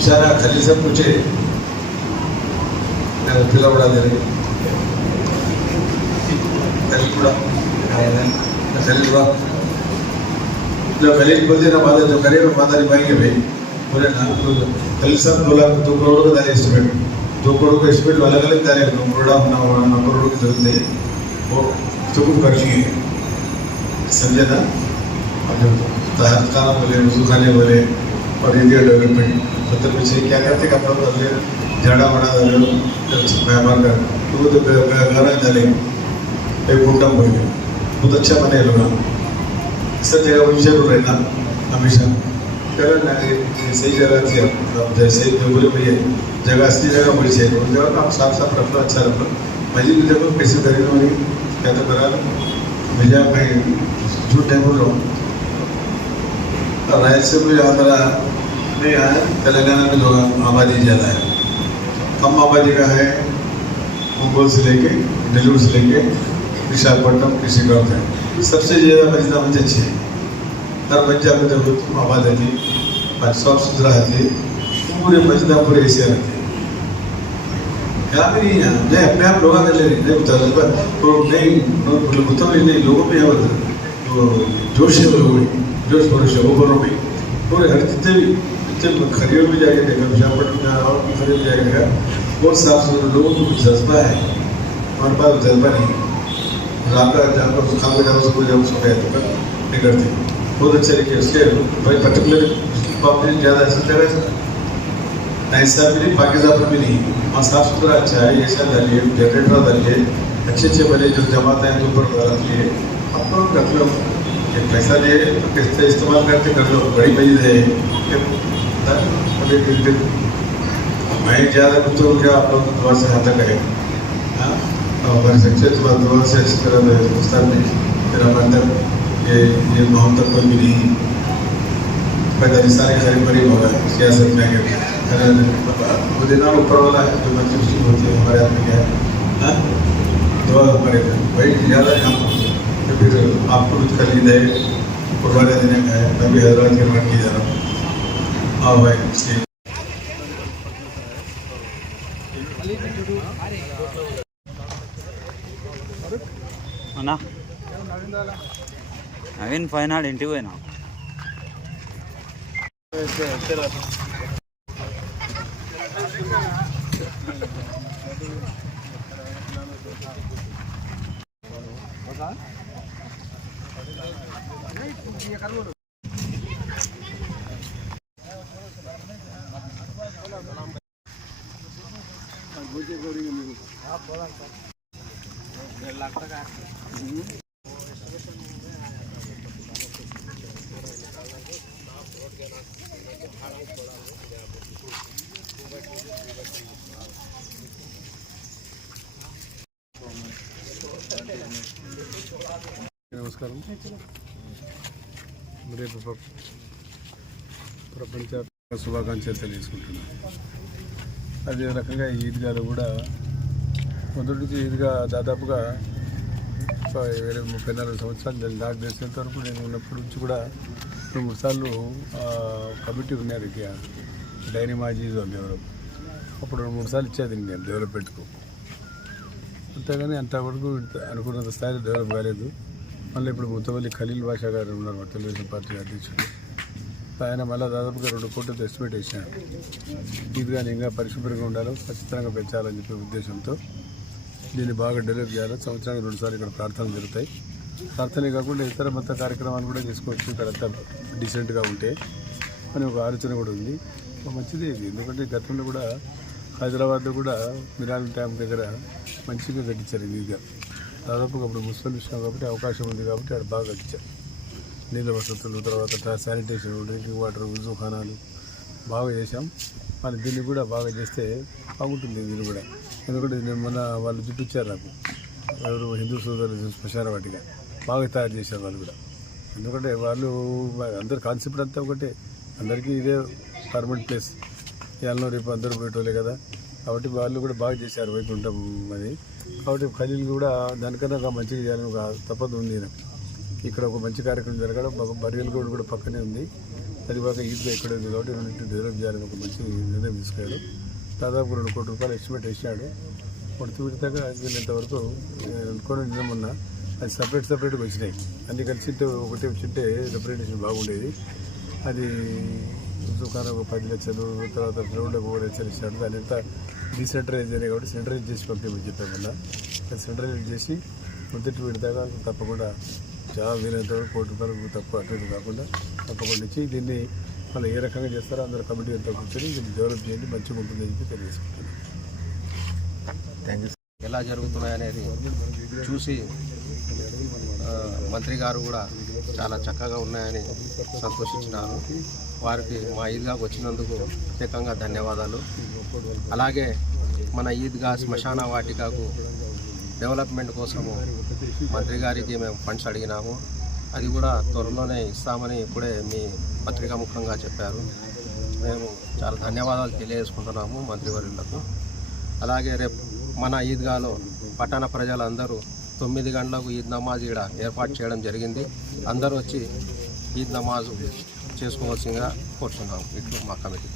इशारा खलील साहब मुझे पिला बड़ा दे रहे खलील बोलते ना बात जो करे वो बात निभाएंगे भाई बोले ना खलील साहब बोला 2 करोड़ का दारी एस्टिमेट 2 करोड़ का एस्टिमेट अलग अलग दारी 9 करोड़ की जरूरत है वो चुप कर लिए समझे ना तहत खाना बोले वजू खाने बोले और इंडिया डेवलपमेंट मतलब पीछे क्या करते कि अपना बदले झाड़ा बना मेहमान का तो वो तो घर डाले एक गुंडम हो गया बहुत अच्छा बने लोग सब जगह वो जरूर रहना हमेशा करना सही जगह थी जैसे जो बोले भैया जगह असली जगह वही चाहिए उस जगह आप साफ साफ रखना अच्छा रखना मस्जिद में देखो कैसे करें नहीं क्या तो करा भैया मैं झूठ नहीं बोल रहा हूँ रायलसीमा में आंध्रा में यहाँ तेलंगाना में लोग आबादी ज़्यादा है कम आबादी का है मुंबई से लेके नेल्लूर से लेके विशाखापट्टनम कृषिगढ़ है सबसे ज़्यादा मस्जिद मुझे अच्छी है हर पंजाब में देखो तुम आबाद रहती आज साफ सुथरा रहती पूरे मस्जिद पूरे ऐसे रहते यहाँ भी नहीं है नहीं अपने आप लोग कर ले रही नहीं बता तो नहीं नहीं लोगों में यहाँ तो जोश है लोगों जोश भरोश है वो बोलो भी पूरे हर जितने भी खरीद भी जाके देखा विशाखापट्टनम में और भी खरीद जाएगा बहुत साफ सुथरा लोगों को जज्बा है हमारे पास जज्बा नहीं रात का जहाँ पर खाम को जाओ सबको जाओ उसको कहते हैं नहीं करते बहुत अच्छे तरीके उसके भाई पर्टिकुलर पॉपुलेशन ज़्यादा ऐसा जगह ऐसा भी नहीं पाकिस्तान भी नहीं वहाँ साफ सुथरा अच्छा है ये सब डालिए जनरेटर डालिए अच्छे बने जो जमाते हैं जो ऊपर रखिए आप लोग रख लो पैसा दिए किससे इस्तेमाल करते कर लो बड़ी मस्जिद है मैं ज़्यादा कुछ तो क्या आप लोग दुआ से हाथ तक है हमारे सक्सेस दुआ से इस तरह हिंदुस्तान में फिर हमारे तक ये माहौल तक कोई भी नहीं पैंतालीस साल के करीब करीब होगा सियासत में वो देना ऊपर वाला है जो मस्जिद होती है हमारे हाथ में क्या है दुआ हमारे भाई ज़्यादा यहाँ तो फिर आपको कुछ खरीद है कुर्बानी देने का है मैं भी हैदराबाद के मान की जा रहा हूँ हाँ भाई అన్నా నవీన్ ఫైనల్ ఇంటికి పోయినా నమస్కారం రేపు ప్రపంచ శుభాకాంక్షలు తెలియజేసుకుంటున్నాను. అదే రకంగా ఈద్గాలు కూడా మొదటి నుంచి ఈద్గా దాదాపుగా 34 సంవత్సరాలు నాకు తెలిసినంత వరకు నేను ఉన్నప్పటి నుంచి కూడా 2-3 సార్లు కమిటీ ఉన్నారు ఇక డైనమాజీస్ వాళ్ళు ఎవరు అప్పుడు 2-3 సార్లు ఇచ్చేది నేను డెవలప్మెంట్కు అంతేగాని అంతవరకు అనుకున్నంత స్థాయిలో డెవలప్ కాలేదు. మళ్ళీ ఇప్పుడు ముత్తవల్లి ఖలీల్ బాషా గారు ఉన్నారు తెలుగుదేశం పార్టీ అధ్యక్షుడు. ఆయన మళ్ళీ దాదాపుగా 2 కోట్లతో ఎస్టిమేట్ వేసినాడు. ఈద్గాని ఇంకా పరిశుభ్రంగా ఉండాలో ఖచ్చితంగా పెంచాలని చెప్పే ఉద్దేశంతో దీన్ని బాగా డెవలప్ చేయాలి. సంవత్సరానికి 2 సార్లు ఇక్కడ ప్రార్థనలు జరుగుతాయి. ప్రార్థనే కాకుండా ఇతర మత కార్యక్రమాలు కూడా చేసుకోవచ్చు ఇక్కడంతా డీసెంట్గా ఉంటే అని ఒక ఆలోచన కూడా ఉంది. మంచిది ఇది, ఎందుకంటే గతంలో కూడా హైదరాబాద్లో కూడా మిరాల్ డ్యామ్ దగ్గర మంచిగా కట్టించారు ఈద్గా. దాదాపుగా అప్పుడు ముస్లిం విషయం కాబట్టి అవకాశం ఉంది కాబట్టి అక్కడ బాగా కట్టించారు. నీళ్ళ వసతులు, తర్వాత శానిటేషన్, డ్రింకింగ్ వాటర్, ఉజుఖానాలు బాగా చేశాం. మరి దీన్ని కూడా బాగా చేస్తే బాగుంటుంది. దీన్ని కూడా ఎందుకంటే నేను మొన్న వాళ్ళు చూపించారు నాకు, ఎవరు హిందూ సోదరులు శ్మశాన వాటిక బాగా తయారు చేశారు వాళ్ళు కూడా. ఎందుకంటే వాళ్ళు అందరు కాన్సెప్ట్ అంతా ఒకటే, అందరికీ ఇదే పర్మనెంట్ ప్లేస్, ఇవాళ రేపు అందరూ పోయేటోళ్ళే కదా. కాబట్టి వాళ్ళు కూడా బాగా చేశారు వైకుంఠం అది. కాబట్టి ఖలీల్ కూడా దానికన్నా ఒక మంచిగా చేయాలని ఒక తప్పదు ఉంది నాకు. ఇక్కడ ఒక మంచి కార్యక్రమం జరగడం, బరియల్ గౌడ్ కూడా పక్కనే ఉంది, అది బాగా ఈజీగా ఇక్కడ ఉంది. కాబట్టి రెండింటిని డెవలప్ చేయాలని ఒక మంచి నిర్ణయం తీసుకున్నాడు. దాదాపు 2 కోట్ల రూపాయలు ఎస్టిమేట్ వేసినాడు. పొడుతు విడతగా వీళ్ళంతవరకు అనుకోని నిన్న మొన్న అది సపరేట్గా వచ్చినాయి. అన్నీ కలిసి ఒకటే వచ్చింటే రిప్రజెంటేషన్ బాగుండేది. అది దుకాణం ఒక 10 లక్షలు, తర్వాత గ్రౌండ్ ఒక 5 లక్షలు ఇచ్చాడు. దాని ఎంత డీసెంట్రలైజ్ అయినాయి కాబట్టి సెంట్రలైజ్ చేసి పంపించమని చెప్పాం వల్ల అది సెంట్రలైజ్ చేసి మొదటి విడతగా తప్పకుండా చాలా వీలైనంత వరకు 1 కోటి రూపాయలకు తక్కువ అటు కాకుండా తప్పకుండా ఇచ్చి దీన్ని వాళ్ళు ఏ రకంగా చేస్తారో అందరూ కమిటీ అంతా కూర్చొని దీన్ని డెవలప్ చేయండి, మంచిగా ఉంటుందని చెప్పి తెలియజేసుకుంటున్నాను. Thank you. ఎలా జరుగుతున్నాయనేది చూసి మంత్రి గారు కూడా చాలా చక్కగా ఉన్నాయని సంతోషించినారు. వారికి మా ఈద్గాకు వచ్చినందుకు ప్రత్యేకంగా ధన్యవాదాలు. అలాగే మన ఈద్గా శ్మశాన వాటికకు డెవలప్మెంట్ కోసము మంత్రి గారికి మేము ఫండ్స్ అడిగినాము. అది కూడా త్వరలోనే ఇస్తామని ఇప్పుడే మీ పత్రికా ముఖంగా చెప్పారు. మేము చాలా ధన్యవాదాలు తెలియజేసుకుంటున్నాము మంత్రివర్యులకు. అలాగే రేపు మన ఈద్గాలో పట్టణ ప్రజలందరూ 9 గంటలకు ఈద్ నమాజ్ ఇక్కడ ఏర్పాటు చేయడం జరిగింది. అందరూ వచ్చి ఈద్ నమాజ్ చేసుకోవాల్సిందిగా కోరుతున్నాము. ఇట్లు మా కమిటీ.